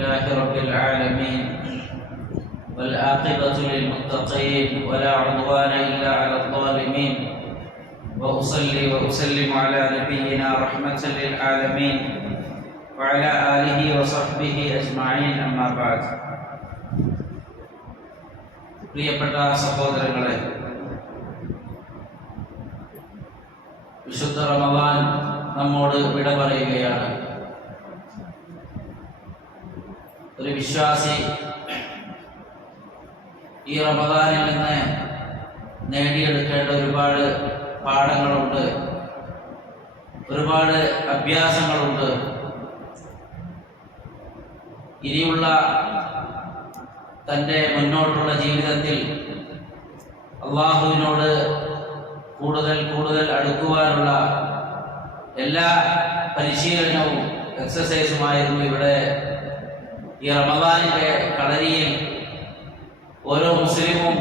لله رب العالمين والعاقبة للمتقين ولا عدوان إلا على الظالمين وأصلي وأسلم على نبينا رحمة للعالمين وعلى آله وصحبه أجمعين أما بعد. പ്രിയപ്പെട്ട സഹോദരങ്ങളെ, വിശുദ്ധ റമദാൻ നമ്മോട് വിട പറയുകയാണ്. ഒരു വിശ്വാസി ഈ റമദാനിൽ നിന്ന് നേടിയെടുക്കേണ്ട ഒരുപാട് പാഠങ്ങളുണ്ട്, ഒരുപാട് അഭ്യാസങ്ങളുണ്ട്. ഇനിയുള്ള തൻ്റെ മുന്നോട്ടുള്ള ജീവിതത്തിൽ അള്ളാഹുവിനോട് കൂടുതൽ കൂടുതൽ അടുക്കുവാനുള്ള എല്ലാ പരിശീലനവും എക്സസൈസുമായിരുന്നു ഇവിടെ ഈ റമദാനിൻ്റെ കളരിയിൽ ഓരോ മുസ്ലിമും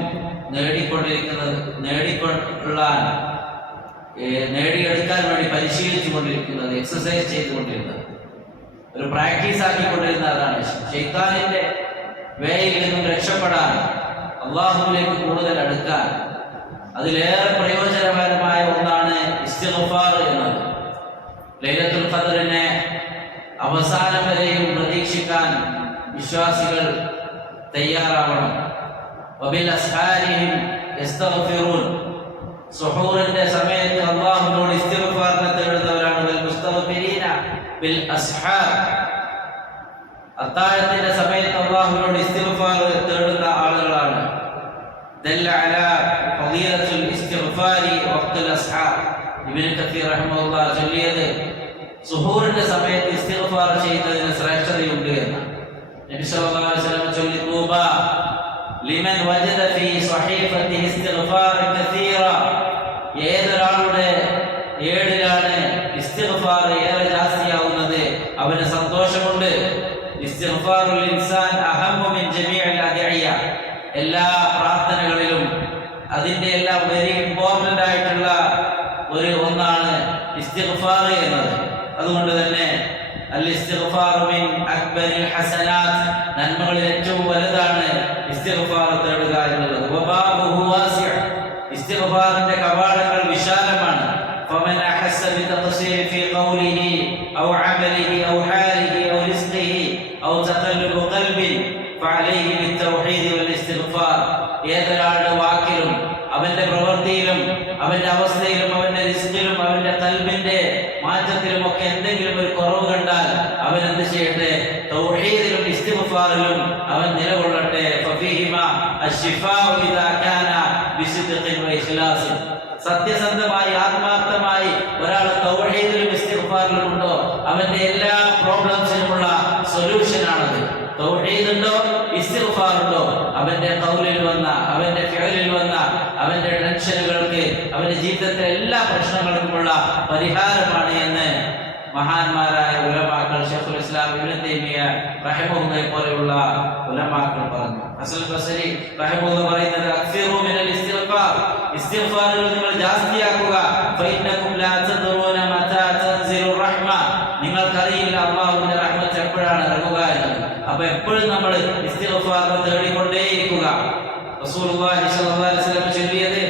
നേടിയെടുക്കാൻ വേണ്ടി പരിശീലിച്ചു കൊണ്ടിരിക്കുന്നത്, എക്സസൈസ് ചെയ്തുകൊണ്ടിരുന്നത്, ഒരു പ്രാക്ടീസ് ആക്കിക്കൊണ്ടിരുന്നതാണ്. ശൈത്താനിന്റെ വേയിൽ നിന്നും രക്ഷപ്പെടാൻ, അള്ളാഹുവിലേക്ക് കൂടുതൽ അടുക്കാൻ അതിലേറെ പ്രയോജനകരമായ ഒന്നാണ് ഇസ്തിഗ്ഫാർ എന്നത്. ലൈലത്തുൽ ഖദ്റിനെ അവസാനം വരെയും പ്രതീക്ഷിക്കാൻ വിശ്വാസികൾ തയ്യാറാവണം. വബിൽ അസ്ഹാരിഹിം യസ്തഗ്ഫിറൂൻ, സുഹൂറിന്റെ സമയത്ത് അല്ലാഹുവിനോട് ഇസ്തിഗ്ഫാറിനെ തേടുന്നവരാണ്. വൽ മുസ്തഗ്ഫിരീന ബിൽ അസ്ഹാർ, അത്താഴത്തിന്റെ സമയത്ത് അല്ലാഹുവിനോട് ഇസ്തിഗ്ഫാർ തേടുന്ന ആളുകളാണ്. ദല്ല അലാ ഫളീലത്തുൽ ഇസ്തിഗ്ഫാരി വഖ്തുൽ അസ്ഹാർ. ഇബ്നു കസീർ റഹിമഹുല്ലാഹ് ചൊല്ലിയത് സുഹൂറിന്റെ സമയത്ത് ഇസ്തിഗ്ഫാർ ചെയ്യുന്നതിന് ശ്രേഷ്ഠതയുണ്ട് എന്ന്. നബി സല്ലല്ലാഹു അലൈഹി വസല്ലം ചൊല്ലി, തൂബ ലിമൻ വജദ ഫീ സ്വഹീഫത്തിഹി ഇസ്തിഗ്ഫാർ കസീറ. ഏതൊരാളുടെ ഏടിലാണ് ഇസ്തിഗ്ഫാർ ഏറെ ജാസ്തിയാവുന്നത് അവന് സന്തോഷമുണ്ട്. ഇസ്തിഗ്ഫാറുൽ ഇൻസാൻ അഹമ്മു മിൻ ജമീഇൽ അദ്ഇയ, എല്ലാ പ്രാർത്ഥനകളിലും അതിന്റെ എല്ലാം വെരി ഇമ്പോർട്ടന്റ് ആയിട്ടുള്ള ഒരു ഒന്നാണ് ഇസ്തിഗ്ഫാർ എന്നത്. അതുകൊണ്ട് തന്നെ അൽ ഇസ്തിഗ്ഫാറു മിൻ അക്ബരിൽ ഹസനാത്ത്, നന്മകളിൽ ഏറ്റവും വലുതാണ് ഇസ്തിഗ്ഫാർ തേടുക എന്നുള്ളത്. വബാബുഹു വാസിഅ, ഇസ്തിഗ്ഫാറിന്റെ കവാടങ്ങൾ വിശാലമാണ്. ഫമൻ അഹസ്സ ബിതഖ്സീരി ഫീ ഖൗലിഹി ഔ അമലിഹി ഔ ഹാലിഹി ഔ റിസ്ഖിഹി ഔ തഖല്ലുബ് ഖൽബി ഫഅലൈഹി ബിത്തൗഹീദ് വൽ ഇസ്തിഗ്ഫാർ. ഏതൊരാളുടെ വാക്കിലും അവന്റെ പ്രവൃത്തിയിലും അവന്റെ അവസ്ഥയിലും അവന്റെ റിസ്കിലും അവന്റെ ഖൽബിന്റെ മാറ്റത്തിലും ഒക്കെ എന്തെങ്കിലും ഒരു കുറവ് കണ്ടാൽ അവൻ എന്ത് ചെയ്യട്ടെ? തൗഹീദിലും ഇസ്തിഗ്ഫാറിലും അവൻ നിലകൊള്ളട്ടെ. ഫഫീഹിമാ അശ്ശിഫാഉ ഇദാ കാന ബിസിദ്ഖിൻ വ ഇഖ്ലാസിൻ. സത്യസന്ധമായി ആത്മാർത്ഥമായി ഒരാൾ തൗഹീദിലും ഇസ്തിഗ്ഫാറിലും ഉണ്ടോ, അവന്റെ എല്ലാ പ്രോബ്ലംസിനുമുള്ള സൊല്യൂഷൻ ആണത്. തൗഹീദ് ഉണ്ടോ, ഇസ്തിഗ്ഫാർ ഉണ്ടോ, അവന്റെ ഖൗലിൽ വന്ന അവന്റെ ഫിഅലിൽ വന്ന അവന്റെ ടെൻഷനുകൾക്ക് അവന്റെ ജീവിതത്തിലെ എല്ലാ പ്രശ്നങ്ങൾക്കുമുള്ള പരിഹാരമാണ് എന്ന് മഹാന്മാരായ ഉലമാക്കൾ ശൈഖുൽ ഇസ്ലാം ഇബ്നു തൈമിയ്യ റഹിമഹുല്ലാഹി പോലെയുള്ള ഉലമാക്കൾ പറഞ്ഞു. ഹസൻ ബസരി റഹിമഹുല്ലാഹി പറയുന്നത്, അക്സിറു മിനൽ ഇസ്തിഗ്ഫാർ, ഇസ്തിഗ്ഫാറുകൾ നിങ്ങൾ ജാസ്തിയാക്കുക. ഫഇന്നകും ലാ തദ്റൂന മതാ തൻസിലു റഹ്മ, നിങ്ങൾക്കറിയില്ല അല്ലാഹുവിന്റെ റഹ്മത്ത് എപ്പോഴാണ് ഇറങ്ങുക എന്ന്. അപ്പോൾ എപ്പോഴും നമ്മൾ ഇസ്തിഗ്ഫാർ തേടിക്കൊണ്ടേയിരിക്കുക. റസൂലുള്ളാഹി സ്വല്ലല്ലാഹു അലൈഹി വസല്ലം ചൊല്ലിയത്,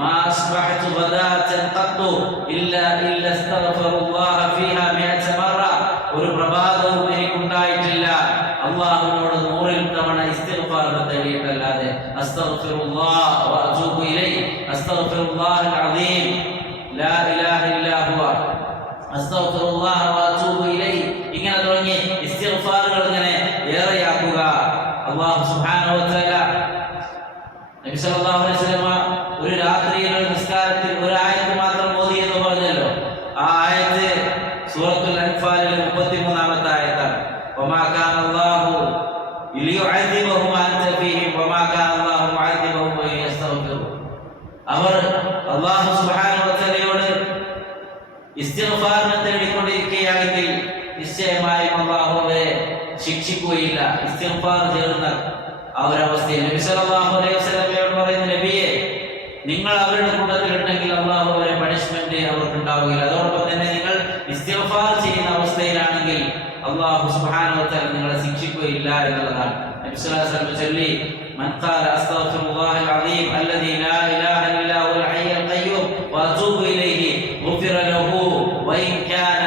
മാ അസ്ബഹതു ഗദാതൻ ഖത്തു ഇല്ലാ ഇസ്തഗ്ഫറുല്ലാഹ ഫീഹാ മിഅത മറ, ഒരു പ്രഭാതവും എനിക്കുണ്ടായിട്ടില്ല അല്ലാഹുവിനോട് 100 തവണ ഇസ്തിഗ്ഫാർ തേടിയിട്ടല്ലാതെ. അസ്തഗ്ഫിറുല്ലാഹ വ അതൂബു ഇലൈഹി, അസ്തഗ്ഫിറുല്ലാഹൽ അസീം ലാ ഇലാഹ ഇല്ലാ ഹുവ, അസ്തഗ്ഫിറുല്ലാഹ വ അതൂബു ഇലൈഹി. ഇങ്ങനെ തുടങ്ങി ഇസ്തിഗ്ഫാറുകൾ ഇങ്ങനെ ഏറെയാക്കുക. അല്ലാഹു സുബ്ഹാനഹു വ തആല നബി സല്ലല്ലാഹു അലൈഹി വസല്ലം ഒരു രാത്രിയിലെ നിസ്കാരത്തിൽ ഒരു ആയത്ത് മാത്രം ഓതി എന്ന് പറഞ്ഞല്ലോ. ആ ആയത്ത് സൂറത്തുൽ അൻഫാലിലെ 33-ാമത്തെ ആയത്താണ്. വമാ കാന അല്ലാഹു ലിയുഅദിബഹും അൻത ഫീഹിം വമാ കാന അല്ലാഹു മുഅദിബഹും വ യസ്തഗ്ഫിറൂൻ. അവർ അല്ലാഹു സുബ്ഹാനഹു വ തആലയോട് ഇസ്തിഗ്ഫാറിനെ തേടിക്കൊണ്ടിരിക്കുകയാണെങ്കിൽ നിശ്ചയമായും അല്ലാഹു അവരെ ശിക്ഷിക്കുകയില്ല. ഇസ്തിഗ്ഫാർ ചെയ്യുന്ന ആ ഒരു അവസ്ഥയിൽ നബി സല്ലല്ലാഹു അലൈഹി വസല്ലമയോട് പറയുന്ന, നബിയെ നിങ്ങൾ അവരുടെ കൂട്ടത്തിൽ ഉണ്ടെങ്കിൽ അല്ലാഹു അവരെ പണിഷ്മെന്റ് അവർക്ക് ഉണ്ടാവുകയില്ല. അതോടൊപ്പം തന്നെ നിങ്ങൾ ഇസ്തിഗ്ഫാർ ചെയ്യുന്ന അവസ്ഥയിലാണെങ്കിൽ അല്ലാഹു സുബ്ഹാനഹു വ തആല നിങ്ങളെ ശിക്ഷിക്കുകയില്ല എന്നുള്ളതാണ്. നബി സല്ലല്ലാഹു അലൈഹി വസല്ലം ചൊല്ലി, മൻ ഖാല അസ്തഗ്ഫിറുല്ലാഹൽ അസീം അല്ലദീ ലാ ഇലാഹ ഇല്ലാ ഹുവൽ ഹയ്യുൽ ഖയ്യൂം വഅതൂബു ഇലൈഹി ഗുഫിറ ലഹു വഇൻ കാന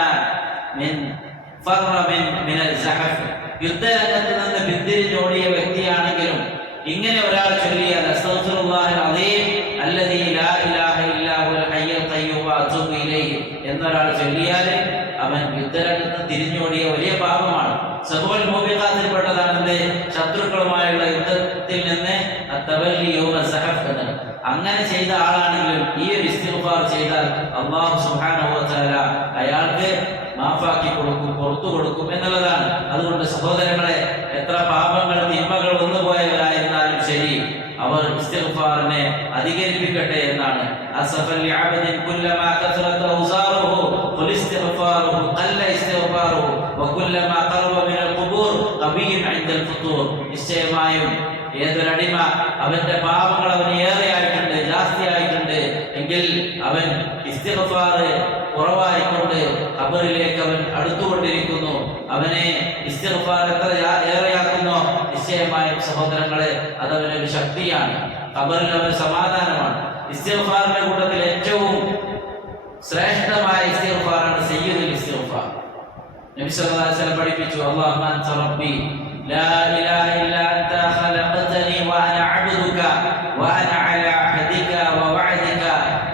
മിനൽ സഹഫ്. യുദ്ധരംഗത്ത് നിന്ന് പിന്തിരിഞ്ഞോടിയ വ്യക്തിയാണെങ്കിലും ഇങ്ങനെ ഒരാൾ ചൊല്ലിയാൽ അസ്തഗ്ഫിറുല്ലാഹൽ അസീം അല്ലദീ ലാ ഇലാഹ ഇല്ലാ ഹുവൽ ഹയ്യുൽ ഖയ്യൂം വഅതൂബു ഇലൈഹി എന്നൊരാൾ ചൊല്ലിയാൽ അവൻ യുദ്ധരംഗത്ത് തിരിഞ്ഞോടിയ വലിയ പാപമാണ്. സബുൽ മൂബിഖാത്തിൽപ്പെട്ടതാണ് ശത്രുക്കളുമായുള്ള യുദ്ധത്തിൽ നിന്ന് അങ്ങനെ ചെയ്ത ആളാണെങ്കിലും ഈ ഒരു ഇസ്തിഗ്ഫാർ ചെയ്താൽ അല്ലാഹു സുബ്ഹാനഹു വ തആല അയാൾക്ക് മാഫാക്കി കൊടുക്കും, പുറത്തു കൊടുക്കും എന്നുള്ളതാണ്. അതുകൊണ്ട് സഹോദരങ്ങളെ, എത്ര പാപങ്ങൾ തിന്മകൾ വന്നുപോയവരായിരുന്നാലും ശരി, അവർ ഇസ്തിഗ്ഫാറിനെ അധികരിപ്പിക്കട്ടെ എന്നാണ്. അസഫൽ ലിഅബ്ദിൻ കുല്ലമാ കസറത ഔസാറുഹു ഖുൽ ഇസ്തിഗ്ഫാറുഹു ഖല്ല ഇസ്തിഗ്ഫാറുഹു വകുല്ലമാ ഖറബ മിനൽ ഖുബൂർ ഖബീൻ ഇൻദൽ ഫുതൂർ. നിശ്ചയമായും ഏതൊരടിമ അവന്റെ പാപങ്ങൾ അവന് ഏറെയായിട്ടുണ്ട്, ജാസ്തിയായിട്ടുണ്ട് എങ്കിൽ അവൻ ഇസ്തിഗ്ഫാർ കുറവായിക്കൊണ്ട് ഖബറിലേക്ക് അവൻ അടുത്തുകൊണ്ടിരിക്കുന്നു. അവനെ ഇസ്തിഗ്ഫാർ എത്ര ഏറെയാക്കുന്നോ നിശ്ചയമായും സഹോദരങ്ങളെ അതവനൊരു ശക്തിയാണ്, ഖബറിൽ അവന് സമാധാനമാണ്. ഇസ്തിഗ്ഫാറിന്റെ കൂട്ടത്തിൽ ഏറ്റവും ശ്രേഷ്ഠമായ ഇസ്തിഗ്ഫാറാണ് സയ്യിദുൽ ഇസ്തിഗ്ഫാർ. നബി സല്ലല്ലാഹു അലൈഹി വസല്ലം പഠിപ്പിച്ചു, അല്ലാഹുമ്മ അൻത റബ്ബി ലാ ഇലാഹ ഇല്ലാ അൻത ഖലഖതനി വഅന അബ്ദുക വഅന അലാ അഹദിക വവഅദിക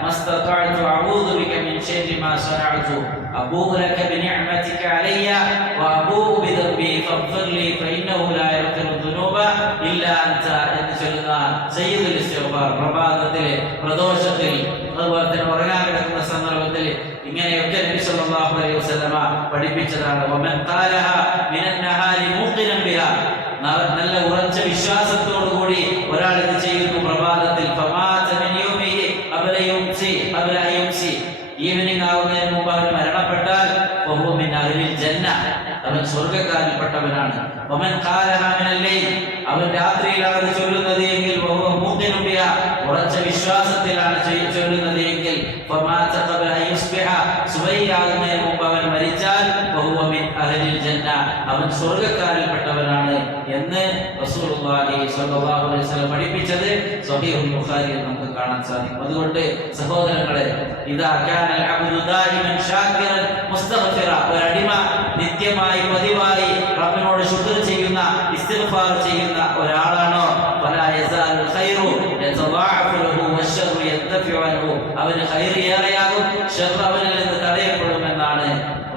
മസ്തതഅതു അഊദു ബിക മിൻ ശർരി മാ സനഅതു അബൂഉ ലക ബിനിഅമതിക അലയ്യ വഅബൂഉ ബിദംബി ഫഗ്ഫിർ ലി ഫഇന്നഹു ലാ യഗ്ഫിറു ദുനൂബ ഇല്ലാ അൻത എന്ന് ചൊല്ലുന്ന സയ്യിദുൽ ഇസ്തിഗ്ഫാർ പ്രഭാതത്തിലെ പ്രദോഷത്തിൽ, അതുപോലെ തന്നെ ഉറങ്ങാൻ കിടക്കുന്ന സന്ദർഭത്തിൽ ഇങ്ങനെയൊക്കെ നബി സല്ലല്ലാഹു അലൈഹി വസല്ലമ പഠിപ്പിച്ചതാണ്. വമൻ ഖാലഹ മിനൻ നഹാരി മൂഖിനൻ ബിഹാ, നല്ല ഉറച്ച വിശ്വാസത്തോടു കൂടി ഒരാൾ ഇത് ചെയ്യുന്നു പ്രഭാതത്തിൽ, ഫമാത മിൻ യൗമിഹി ഖബല യുംസി, ഈവനിംഗ് ആവുന്നതിന് മുമ്പ് അവൻ മരണപ്പെട്ടാൽ ഫഹുവ മിൻ അഹ്ലിൽ ജന്ന, അവൻ സ്വർഗ്ഗക്കാരിൽപ്പെട്ടവനാണ്. വമൻ ഖാലഹ മിനൽ ലൈൽ, അവൻ രാത്രിയിലാണ് ചൊല്ലുന്നത് എങ്കിൽ ഫഹുവ മൂഖിനൻ ബിഹാ, ഉറച്ച വിശ്വാസത്തിലാണ് ചൊല്ലുന്നത് എങ്കിൽ ഫമാത ഖബല യുസ്ബിഹ, സുബഹിയാകുന്നതിന് മുമ്പ് അവൻ മരിച്ചാൽ ഫഹുവ മിൻ അഹ്ലിൽ ജന്ന, അവൻ സ്വർഗ്ഗക്കാരിൽപ്പെട്ടവനാണ് എന്ന് റസൂലുള്ളാഹി സ്വല്ലല്ലാഹു അലൈഹി വസല്ലം പഠിപ്പിച്ചത് സ്വഹീഹുൽ ബുഖാരിയിൽ നമുക്ക് കാണാൻ സാധിക്കും. അതുകൊണ്ട് സഹോദരങ്ങളെ, ഇദാ കാനൽ അബ്ദു ദായിമൻ ഷാകിറൻ മുസ്തഗ്ഫിറ, ഒരടിമ നിത്യമായി പതിവായി റബ്ബിനോട് ശുക്ർ ചെയ്യുന്ന, ഇസ്തിഗ്ഫാർ ചെയ്യുന്ന ഒരാളാണോ, ഫലാ യസാലുൽ ഖൈറു യതദാഅഫു ലഹു വശർറു യന്തഫിഉ അൻഹു, അവന് ഖൈർ ഏറെയാകും, ശർർ അവനിൽ നിന്ന് തടയപ്പെടുമെന്നാണ്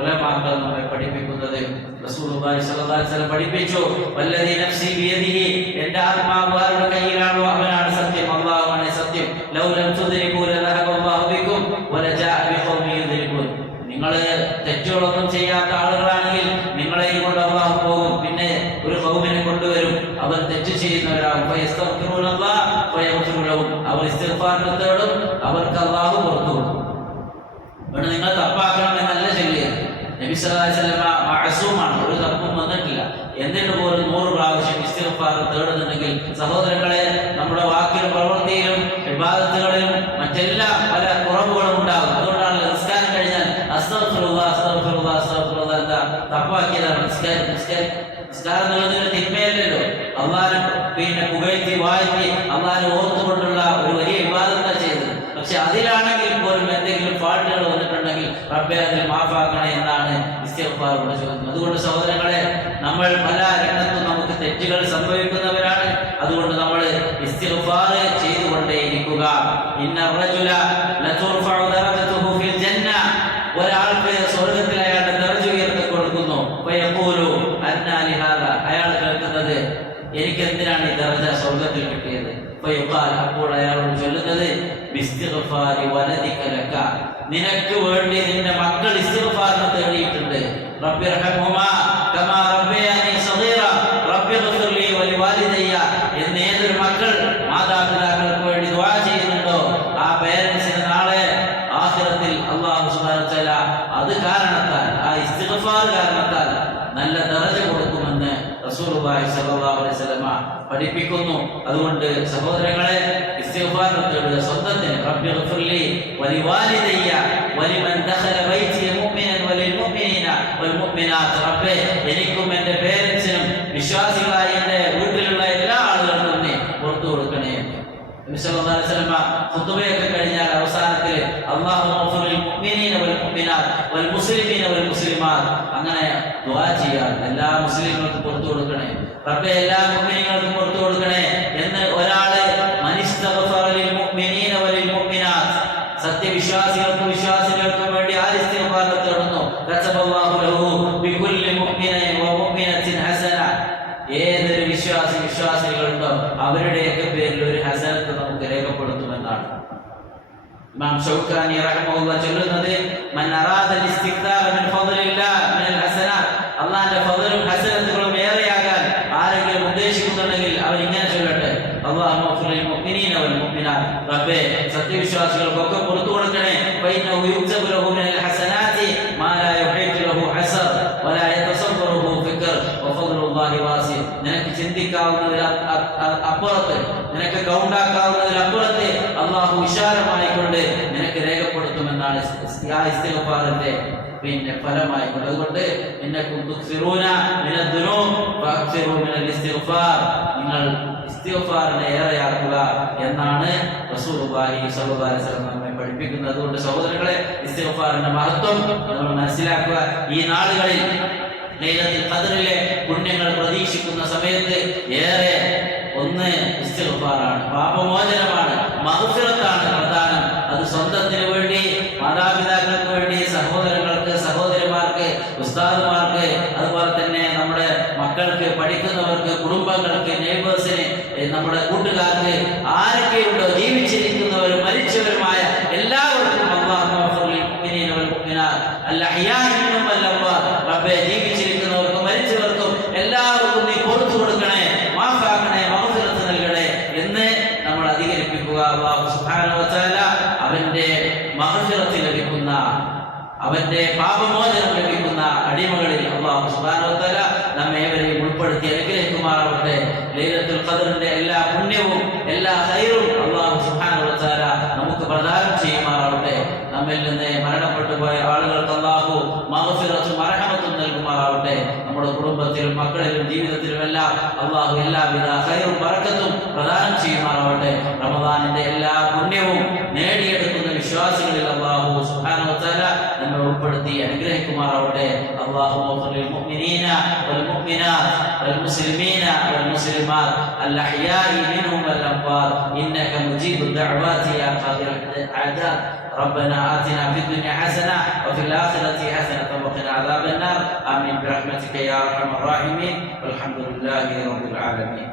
ഉലമാക്കൾ നമ്മെ പഠിപ്പിക്കുന്നത്. റസൂലുള്ളാഹി സ്വല്ലല്ലാഹു അലൈഹി വസല്ലം പഠിപ്പിച്ചു, വല്ലദീ നഫ്സി ബിയദിഹി, എൻ്റെ ആത്മാവ് ആരുടെ കയ്യിലാണോ അവനാണ് സത്യം, അല്ലാഹുവാണ് സത്യം. ലൗ ലം തുദ്രികൂ ലദഹബല്ലാഹു ബികും വലജാഅ ബിഖൗമി യുദ്രികൂൻ, നിങ്ങൾ തെറ്റുകളൊന്നും ചെയ്യാത്ത ആളുകളാണെങ്കിൽ നിങ്ങളെയും കൊണ്ട് അല്ലാഹു പോകും, പിന്നെ ഒരു ഖൗമിനെ കൊണ്ടുവരും, അവർ തെറ്റ് ചെയ്യുന്നവരാകും. ഫയസ്തഗ്ഫിറൂനല്ലാഹ വയഗ്ഫിറു ലഹും, അവർ ഇസ്തിഗ്ഫാർ തേടും, അവർക്ക് അല്ലാഹു പുറത്തു കൊടുക്കും. അതുകൊണ്ട് നിങ്ങൾ തപ്പാക്കണമെന്നല്ല ചൊല്ലിയ. നബി സല്ലല്ലാഹു അലൈഹി വസല്ലം മഅസൂമാണ്, ഒരു തപ്പും വന്നിട്ടില്ല. എന്നിട്ട് പോലും 100 പ്രാവശ്യം ഇസ്തിഗ്ഫാർ തേടുന്നുണ്ടെങ്കിൽ സഹോദരങ്ങളെ, നമ്മുടെ വാക്കിലും പ്രവൃത്തിയിലും ഇബാദത്തുകളിലും മറ്റെല്ലാം പല കുറവുകളും ഉണ്ടാകും. അതുകൊണ്ടാണ് നിസ്കാരം കഴിഞ്ഞാൽ അസ്തഗ്ഫിറുല്ലാഹ് അസ്തഗ്ഫിറുല്ലാഹ് അസ്തഗ്ഫിറുല്ലാഹ് എന്താ തപ്പാക്കിയതാണ്. നിസ്കാരം എന്നുള്ളതിന് തിന്മയല്ലല്ലോ, അള്ളാഹനെ പിന്നെ പുകഴ്ത്തി വാഴ്ത്തി അള്ളാഹനെ ഓർത്തുകൊണ്ടുള്ള ഒരു വലിയ ഇബാദത്താണ് ചെയ്തത്. പക്ഷെ അതിലാണെങ്കിൽ പോലും എന്തെങ്കിലും ഫാൾട്ടുകൾ വന്നിട്ടുണ്ടെങ്കിൽ റബ്ബേ അതിൽ മാഫാക്കണേ എന്നാണ് ഇസ്തിഗ്ഫാർ കൊണ്ട് ചോദിക്കുന്നത്. അതുകൊണ്ട് സഹോദരങ്ങളെ, നമ്മൾ പല രംഗത്തും നമുക്ക് തെറ്റുകൾ സംഭവിക്കുന്നവരാണ്. അതുകൊണ്ട് നമ്മൾ ഇസ്തിഗ്ഫാർ ചെയ്തുകൊണ്ടേയിരിക്കുക. ഇന്ന റജുല ലതുർഫഉ ദറജതുഹു ഫിൽ ജന്ന, ഒരാൾക്ക് സ്വർഗ്ഗത്തിൽ അയാളുടെ ദറജ ഉയർത്തി കൊടുക്കുന്നു. ഫയഖൂലു അന്നാ ലിഹാദ, അയാൾ കേൾക്കുന്നത് എനിക്ക് എന്തിനാണ് ഈ ദറജ സ്വർഗ്ഗത്തിൽ കിട്ടിയത്. ഫയഖാൽ, അപ്പോൾ അയാളോട് ചൊല്ലുന്നത് ബിസ്തിഗ്ഫാരി വലദിക ലക, നിനക്ക് വേണ്ടി നിന്റെ മക്കൾ ഇസ്തിഗ്ഫാറിനെ തേടിയിട്ടുണ്ട്. റബ്ബിർഹംഹുമാ കമാ റബ്ബയാനി സഗീറ റബ്ബിഗ്ഫിർ ലി വലിവാലിദയ്യ എന്ന് ഏതൊരു മക്കൾ മാതാപിതാക്കൾക്ക് വേണ്ടി ദുആ ചെയ്യുന്നുണ്ടോ, ആ പേരൻസിന് നാളെ ആഖിറത്തിൽ അല്ലാഹു സുബ്ഹാനഹു വ തആല അത് കാരണത്താൽ, ആ ഇസ്തിഗ്ഫാർ കാരണത്താൽ നല്ല ദറജ കൊടുക്കുമെന്ന് റസൂലുള്ളാഹി സ്വല്ലല്ലാഹു അലൈഹി വസല്ലം പഠിപ്പിക്കുന്നു. അതുകൊണ്ട് സഹോദരങ്ങളെ, ഇസ്തിഗ്ഫാർ തേടുക സ്വന്തത്തിന്. റബ്ബിഗ്ഫിർ ലി വലിവാലിദയ്യ വലിമൻ ദഖല ബൈതി മുഅ്മിനൻ വലിൽ മുഅ്മിനീന വൽ മുഅ്മിനാത്ത് മുഅ്മിനാത്ത്. റബ്ബേ, എനിക്കും എൻ്റെ പേരൻസിനും വിശ്വാസികളായ എൻ്റെ വീട്ടിലുള്ള എല്ലാ ആളുകൾക്കും നീ പുറത്തു കൊടുക്കണേ. നബി സല്ലല്ലാഹു അലൈഹി വസല്ലം ഖുതുബയൊക്കെ കഴിഞ്ഞാൽ അവസാനത്തിൽ അല്ലാഹുമ്മ ഗ്ഫിർ ലിൽ മുഅ്മിനീന വൽ മുഅ്മിനാത്ത് വൽ മുസ്ലിമീന വൽ മുസ്ലിമാത്ത് അങ്ങനെ ദുആ ചെയ്യാൻ എല്ലാ മുസ്ലിങ്ങൾക്കും പുറത്തു കൊടുക്കണേ. റബ്ബേ, എല്ലാ മുഅ്മിനീങ്ങൾക്കും പുറത്തു കൊടുക്കണേ എന്ന് ഒരാള് മനിസ്തഗ്ഫറ ലിൽ മുഅ്മിനീന വൽ മുഅ്മിനാത്ത് സത്യവിശ്വാസികൾക്കും വിശ്വാസികൾക്കും വേണ്ടി ആര് ഇസ്തിഗ്ഫാർ തേടുന്നു, കതബല്ലാഹു ലഹു ബികുല്ലി മുഅ്മിനിൻ വ മുഅ്മിനത്തിൻ ഹസന. ഏതൊരു വിശ്വാസികളുണ്ടോ അവരുടെയൊക്കെ പേരിൽ ഒരു ഹസനത്ത് നമുക്ക് രേഖപ്പെടുത്തുമെന്നാണ് ഇമാം ഷൗക്കാനി റഹിമഹുല്ലാഹ് ചൊല്ലുന്നത്, മൻ അറാദൽ ഇസ്തിഗ്താറ മിൻ ഫദ്ലില്ലാഹ് മിനൽ ഹസനാത്ത്, അല്ലാഹുവിന്റെ ഫദ്ലും ഹസനത്തുകളും ഏറെയാകാൻ ആരെങ്കിലും ഉദ്ദേശിക്കുന്നുണ്ടെങ്കിൽ അവർ ഇങ്ങനെ ചൊല്ലട്ടെ, അല്ലാഹുമ്മ ഗ്ഫിർ ലിൽ മുഅ്മിനീന വൽ മുഅ്മിനാത്ത്. റബ്ബേ, സത്യവിശ്വാസികൾക്കൊക്കെ പുറത്തു കൊടുക്കണേ. ഫഇന്നഹു യുക്തബു ലഹു മിനൽ ഹസനാത്തി മാ ലാ യുഹീതു ലഹു ഹസർ വലാ യതസവ്വറുഹു ഫിക്ർ വഫദ്ലുല്ലാഹി വാസി. നിനക്ക് ചിന്തിക്കാവുന്നതിൽ അപ്പുറത്ത്, നിനക്ക് കൗണ്ടാക്കാവുന്നതിലപ്പുറത്ത് അല്ലാഹു വിശാലമായിക്കൊണ്ട് നിനക്ക് രേഖപ്പെടുത്തുമെന്നാണ് ആ ഇസ്തിഗ്ഫാറിന്റെ പിന്നെ ഫലമായിക്കൊണ്ട്. അതുകൊണ്ട് ഇന്നകും തുക്സിറൂന മിനദ് ദുനൂബ് ഫഅക്സിറൂ മിനൽ ഇസ്തിഗ്ഫാർ, നിങ്ങൾ ഇസ്തിഗ്ഫാറിനെ ഏറെയാക്കുക എന്നാണ് റസൂലുള്ളാഹി സ്വല്ലല്ലാഹു അലൈഹി വസല്ലം നമ്മെ പഠിപ്പിക്കുന്നത്. അതുകൊണ്ട് സഹോദരങ്ങളെ, ഇസ്തിഗ്ഫാറിന്റെ മഹത്വം നമ്മൾ മനസ്സിലാക്കുക. ഈ നാളുകളിൽ ലൈലത്തുൽ ഖദ്റിലെ പുണ്യങ്ങൾ പ്രതീക്ഷിക്കുന്ന സമയത്ത് ഏറെ ഒന്ന് ഇസ്തിഗ്ഫാറാണ്, പാപമോചനമാണ്, മഗ്ഫിറത്താണ് പ്രധാനം. അത് സ്വന്തത്തിന് വേണ്ടി, മാതാപിതാക്കൾക്ക് വേണ്ടി, സഹോദരങ്ങൾക്ക്, സഹോദരിമാർക്ക്, ഉസ്താദുമാർക്ക്, അതുപോലെ തന്നെ നമ്മുടെ മക്കൾക്ക്, പഠിക്കുന്നവർക്ക്, കുടുംബങ്ങൾക്ക്, നെയ്ബേഴ്സിന്, നമ്മുടെ കൂട്ടുകാർക്ക്, ആരൊക്കെയുണ്ടോ ജീവിച്ചിരിക്കുന്നവരും മരിച്ചവരുമായ എല്ലാവർക്കും അല്ലാഹുമ്മ ഗ്ഫിർ ലിൽ മുഅ്മിനീന വൽ മുഅ്മിനാത്ത് അൽ അഹ്യാഇ മിൻഹും വൽ അംവാത്ത്. റബ്ബേ, ജീവിച്ചിരിക്കുന്നവർക്കും മരിച്ചവർക്കും എല്ലാവർക്കും നീ പുറത്തു കൊടുക്കണേ, മാഫാക്കണേ, മഗ്ഫിറത്ത് നൽകണേ എന്ന് നമ്മൾ അധികരിപ്പിക്കുക. അല്ലാഹു സുബ്ഹാനഹു വ തആല അവന്റെ മഗ്ഫിറത്ത് ലഭിക്കുന്ന, അവന്റെ പാപമോചനം ലഭിക്കുന്ന അടിമകളിൽ അല്ലാഹു സുബ്ഹാനഹു വ തആല നമ്മേവരെയും ഉൾപ്പെടുത്തി അനുഗ്രഹിക്കുമാറാവട്ടെ. ലൈലത്തുൽ ഖദ്റിന്റെ എല്ലാ പുണ്യവും എല്ലാ ഖൈറും അല്ലാഹു സുബ്ഹാനഹു വ തആല നമുക്ക് പ്രദാനം ചെയ്യുമാറാവട്ടെ. നമ്മിൽ നിന്ന് മരണപ്പെട്ടു പോയ ആളുകൾക്ക് അല്ലാഹു മഗ്ഫിറത്തും മർഹമത്തും നൽകുമാറാവട്ടെ. നമ്മുടെ കുടുംബത്തിലും മക്കളിലും ജീവിതത്തിലും എല്ലാം അല്ലാഹു എല്ലാവിധ ഖൈറും ബറക്കത്തും പ്രദാനം ചെയ്യുമാറാവട്ടെ. റമദാനിന്റെ എല്ലാ പുണ്യവും നേടിയെടുക്കുന്ന വിശ്വാസികളിൽ അല്ലാഹു സുബ്ഹാനഹു വ തആല നമ്മെ ഉൾപ്പെടുത്തി അനുഗ്രഹിക്കുമാറാവട്ടെ. അല്ലാഹുമ്മ ഗ്ഫിർ ലിൽ മുഅ്മിനീന വൽ മുഅ്മിനാത്ത് വൽ മുസ്ലിമീന വൽ മുസ്ലിമാത്ത് അൽ അഹ്യാഇ മിൻഹും വൽ അംവാത്ത് ഇന്നക മുജീബു ദഅവാതി യാ ഖാദിറൽ അഅദാ. ربنا آتنا في الدنيا حسنة وفي الآخرة حسنة وقنا عذاب النار. آمين برحمتك يا أرحم الراحمين والحمد لله رب العالمين.